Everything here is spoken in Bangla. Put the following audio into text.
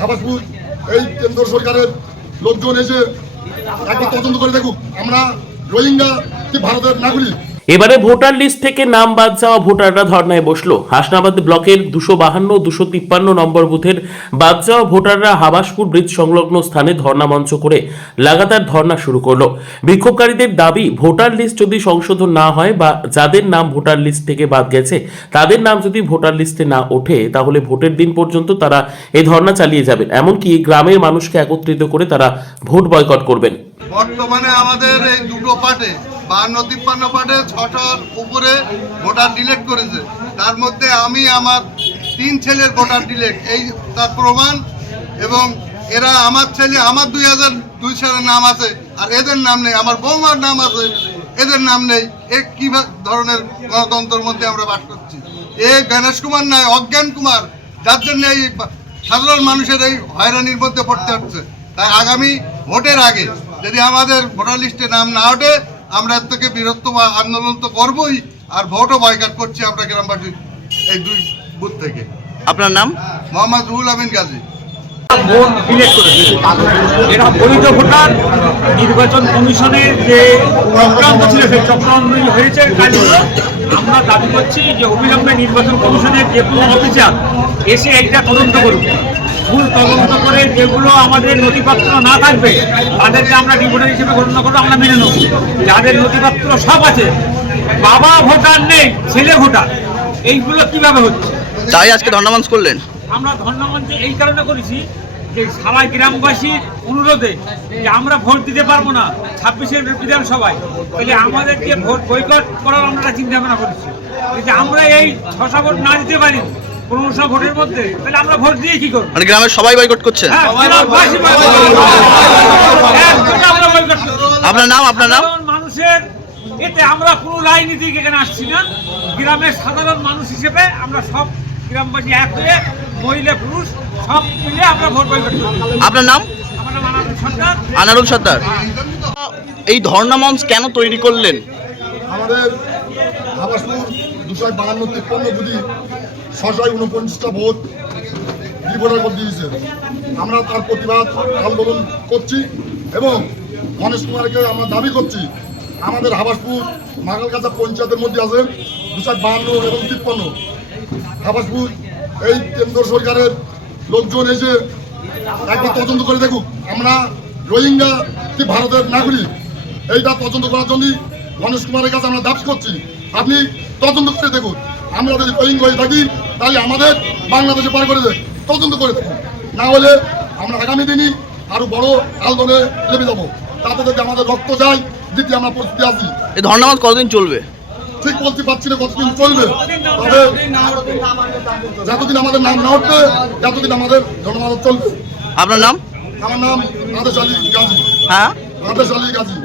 হাবাসপুর এই কেন্দ্র সরকারের লোকজন এসে একবার তদন্ত করে দেখুক আমরা রোহিঙ্গা কি ভারতের নাগরিক। এবারে ভোটার লিস্ট থেকে নাম বাদ যাওয়া ভোটাররা ধর্নায় বসলো। হাসনাবাদ ব্লকের 252-253 নম্বর বুথের বাদ যাওয়া ভোটাররা হাবাসপুর ব্রিজ সংলগ্ন স্থানে ধর্না মঞ্চ করে লাগাতার ধর্না শুরু করলো। বিক্ষোভকারীদের দাবি, ভোটার লিস্ট যদি সংশোধন না হয় বা যাদের নাম ভোটার লিস্ট থেকে বাদ গেছে তাদের নাম যদি ভোটার লিস্টে না ওঠে তাহলে ভোটের দিন পর্যন্ত তারা এই ধর্না চালিয়ে যাবেন। এমনকি গ্রামের মানুষকে একত্রিত করে তারা ভোট বয়কট করবেন। বর্তমানে আমাদের এই দুটো পার্টে 52-53 পার্টে 6টার উপরে ভোটার ডিলেট করেছে। তার মধ্যে আমি আমার 3 ছেলের ভোটার ডিলেট, এই তার প্রমাণ। এবং এরা আমার ছেলে, আমার 2002 সালের নাম আছে আর এদের নাম নেই, আমার বৌমার নাম আছে এদের নাম নেই। কি ধরনের গণতন্ত্রের মধ্যে আমরা বাস করছি? গণেশ কুমার নয়, অজ্ঞান কুমার, যার জন্য এই সাধারণ মানুষের এই হয়রানির মধ্যে পড়তে হচ্ছে। তাই আগামী ভোটের আগে যদি আমাদের ভোটার লিস্টে নাম না ওঠে আমরা এর থেকে বৃহত্তম আন্দোলন তো করবই, আর ভোটও বয়কট করছি আমরা গ্রামবাসী এই 2 বুথ থেকে। আপনার নাম? মোহাম্মদ রুহুল আমিন গাজী। ভোট ডিলেট করেছে, এরা বৈধ ভোটার। নির্বাচন কমিশনের যে চক্রান্ত ছিল সেই চক্রান্ত হয়েছে। কাজগুলো আমরা দাবি করছি যে অবিলম্বে নির্বাচন কমিশনের যে কোনো অফিসার এসে এইটা তদন্ত করুক, ভুল তদন্ত করে যেগুলো আমাদের নথিপত্র না থাকবে তাদেরকে আমরা ডিভোটার হিসেবে গণনা করবো, আমরা মেনে নেব। যাদের নথিপত্র সব আছে, বাবা ভোটার নেই, ছেলে ভোটার, এইগুলো কিভাবে হচ্ছে? তাই আজকে ধর্ণা মঞ্চ করলেন। আমরা ধর্ণা মঞ্চে এই কারণে করেছি যে সারা গ্রামবাসীর অনুরোধে যে আমরা ভোট দিতে পারবো না 26-এর বিধানসভায়, তাহলে আমাদেরকে ভোট বয়কট করার আমরা চিন্তা ভাবনা করেছি। যে আমরা এই 6টা ভোট না দিতে পারি 15টা ভোটের মধ্যে, তাহলে আমরা ভোট দিয়ে কি করবো? মানে গ্রামের সবাই বয়কট করছে। আপনার নাম? আপনার নাম? মানুষের এতে আমরা কোনো রাজনীতিক এখানে আসছি না, গ্রামের সাধারণ মানুষ হিসেবে আমরা সব গ্রামবাসী এক হয়ে মহিলা পুরুষ সব মিলে আমরা ভোট বয়কট করি। আপনার নাম? আমার নাম আনারুল সরকার। আনারুল সর্দার। এই ধর্ণা মঞ্চ কেন তৈরি করলেন? আমাদের হাবাসপুর 252-53 বুথি 649টা ভোট ভোটার করে দিয়েছে। আমরা তার প্রতিবাদ আন্দোলন করছি এবং গণেশ কুমারকে আমরা দাবি করছি আমাদের হাবাসপুর মাগালগাছা পঞ্চায়েতের মধ্যে আছে 252 এবং 53। হাবাসপুর এই কেন্দ্র সরকারের লোকজন এসে একবার তদন্ত করে দেখুক আমরা রোহিঙ্গা কি ভারতের নাগরিক। এইটা তদন্ত করার জন্য গণেশ কুমারের কাছে আমরা দাবি করছি আপনি তদন্ত করে দেখুন। আমরা যদি রোহিঙ্গা হয়ে থাকি তাহলে আমাদের বাংলাদেশে পার করে দেয়, তদন্ত করে দেখুন। না হলে আমরা আগামী দিনই আরো বড় আন্দোলনে লেগে যাবো। তাতে যদি আমাদের রক্ত যায় দিতে আমরা প্রস্তুতি আছি। এই ধর্ণা মঞ্চ কতদিন চলবে? ঠিক বলতে পারছি না কতদিন চলবে, তবে যতদিন আমাদের নাম না উঠবে ততদিন আমাদের জনমানব চলবে। আপনার নাম? আমার নাম আদেশ আলী গাজী। হ্যাঁ, আদেশ আলী গাজী।